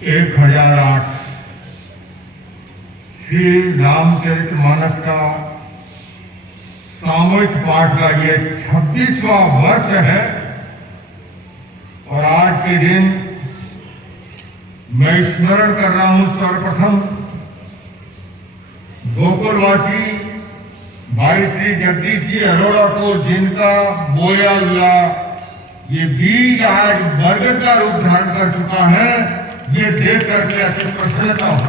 1008 श्री रामचरितमानस का सामूहिक पाठ का ये 26वां वर्ष है और आज के दिन मैं स्मरण कर रहा हूं सर्वप्रथम गोकुलवासी भाई श्री जगदीश जी अरोड़ा को, जिनका बोया हुआ ये बीज आज बरगद का रूप धारण कर चुका है। ये देख करके अति प्रसन्नता हो।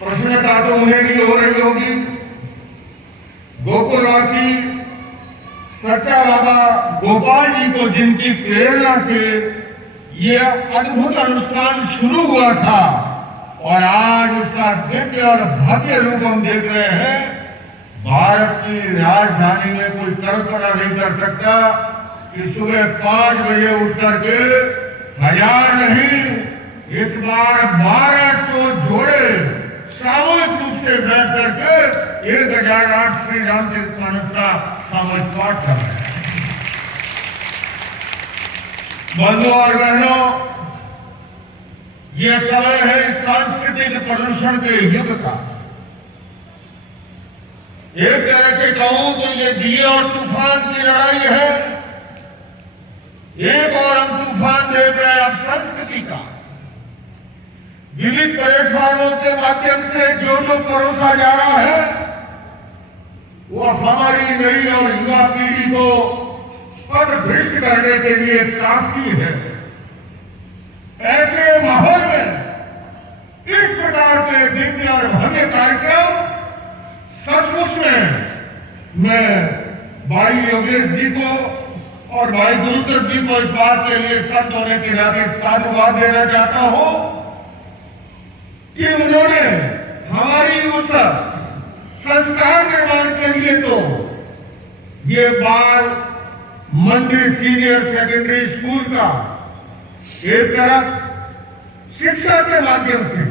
प्रसन्नता तो उन्हें भी हो रही होगी। गोकुलवासी सच्चा बाबा गोपाल जी को, जिनकी प्रेरणा से ये अद्भुत अनुष्ठान शुरू हुआ था और आज उसका दिव्य और भव्य रूप हम देख रहे हैं। भारत की राजधानी में कोई कल्पना नहीं कर सकता कि सुबह 5 बजे उठ करके 1000 नहीं, इस बार 1200 जोड़े सामूहिक रूप से बैठ करके 1008 श्री रामचरितमानस का सामूहिक पाठ कर रहे हैं। बंधुओं और बहनों, यह समय है सांस्कृतिक प्रदूषण के युग का। एक तरह से कहूं तो ये दिए और तूफान की लड़ाई है। एक और हम तूफान देख रहे हैं अब संस्कृति का। विविध प्लेटफॉर्मों के माध्यम से जो परोसा जा रहा है वो हमारी नई और युवा पीढ़ी को पथ भ्रष्ट करने के लिए काफी है। ऐसे माहौल में इस प्रकार के दिव्य और भव्य कार्यक्रम सचमुच में मैं भाई योगेश जी को और भाई गुरुदत्त जी को इस बात के लिए संत होने के नाते साधुवाद देना चाहता हूं कि उन्होंने हमारी उस संस्कार निर्माण के लिए तो ये बाल मंदिर सीनियर सेकेंडरी स्कूल का एक तरफ शिक्षा के माध्यम से,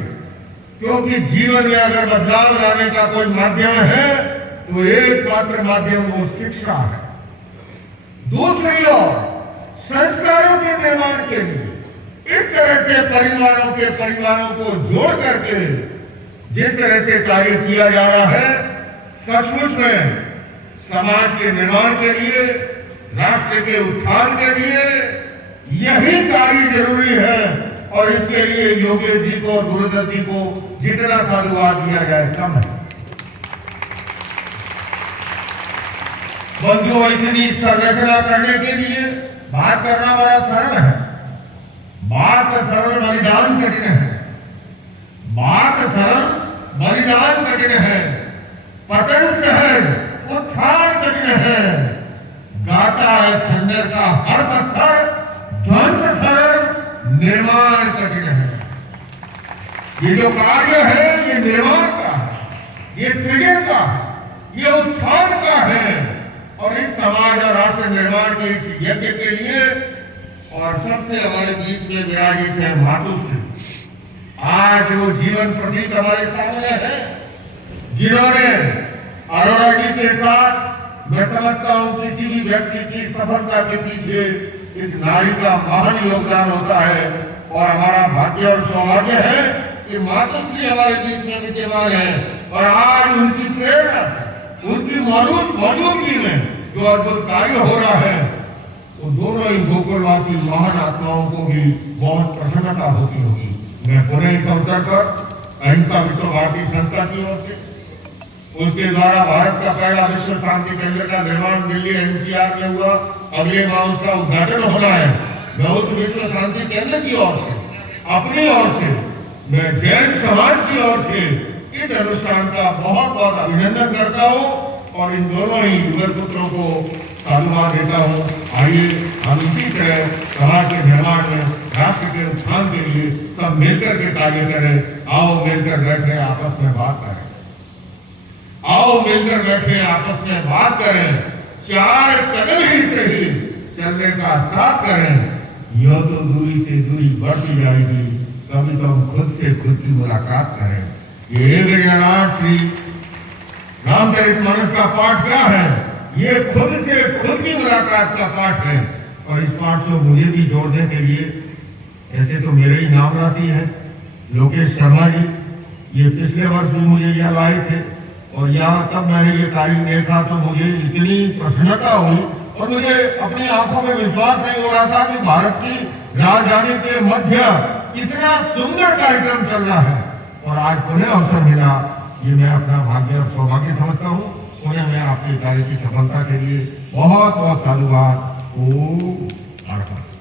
क्योंकि जीवन में अगर बदलाव लाने का कोई माध्यम है तो एकमात्र माध्यम वो शिक्षा है। दूसरी ओर संस्कारों के निर्माण के लिए इस तरह से परिवारों को जोड़ करके जिस तरह से कार्य किया जा रहा है, सचमुच में समाज के निर्माण के लिए, राष्ट्र के उत्थान के लिए यही कार्य जरूरी है। और इसके लिए योगेश जी को और गुरुदत्त जी को जितना साधुवाद दिया जाए कम है। बंधुओं, इतनी संरचना करने के लिए बात करना बड़ा सरल है। बात सरल, बलिदान कठिन है। बात सरल, बलिदान कठिन है। पतन सहज, उत्थान कठिन है। गाता है खंडर का हर पत्थर, ध्वंस सरल, निर्माण कठिन है। ये जो कार्य है ये निर्माण का है, ये सृजन का है, ये उत्थान का है। और इस समाज और राष्ट्र निर्माण के इस यज्ञ के लिए और सबसे हमारे बीच में विराजित है मातुश्री। आज वो जीवन प्रतीक हमारे सामने है, जिन्होंने अरोड़ा जी के साथ, मैं समझता हूं किसी भी व्यक्ति की सफलता के पीछे एक नारी का महान योगदान होता है। और हमारा भाग्य और सौभाग्य है कि मातुश्री हमारे बीच में विद्यमान है और आज उनकी प्रेरणा से, उनकी मौजूदगी में जो अद्भुत कार्य हो रहा है, वो दोनों ही गोकुलवासी महान आत्माओं को भी बहुत प्रसन्नता होती होगी। मैं पुनः इस अवसर पर अहिंसा विश्व भारती संस्था की ओर से, उसके द्वारा भारत का पहला विश्व शांति केंद्र का निर्माण दिल्ली एनसीआर में हुआ, अगले माह उसका उद्घाटन होना है। मैं उस विश्व शांति केंद्र की ओर से, अपनी ओर से, मैं जैन समाज की ओर से इस अनुष्ठान का बहुत बहुत अभिनंदन करता हूं और इन दोनों ही युगल पुत्रों को साधुवाद देता हूं। आइए हम इसी तरह समाज के निर्माण में, राष्ट्र के उत्थान के लिए सब मिलकर के कार्य करें। आओ मिलकर बैठे आपस में बात करें। आओ मिलकर बैठे आपस में बात करें। 4 कदम ही सही चलने का साथ करें। यह तो दूरी से दूरी बढ़ती जाएगी, कभी तो हम खुद से खुद की मुलाकात करें। ये 1008 श्री रामचरितमानस का पाठ क्या है? ये खुद से खुद की मुलाकात का पाठ है। और इस पार्ट से मुझे भी जोड़ने के लिए, ऐसे तो मेरे ही नाम राशि है लोकेश शर्मा जी, ये पिछले वर्ष भी मुझे यहाँ लाए थे और यहाँ तब मैंने ये कार्य देखा तो मुझे इतनी प्रसन्नता हुई और मुझे अपनी आंखों में विश्वास नहीं हो रहा था कि भारत की राजधानी के मध्य इतना सुंदर कार्यक्रम चल रहा है और आज पुनः अवसर मिला। ये मैं अपना भाग्य और सौभाग्य समझता हूँ। पुनः मैं आपके कार्य की सफलता के लिए बहुत बहुत साधुवाद। ओम अर्पण।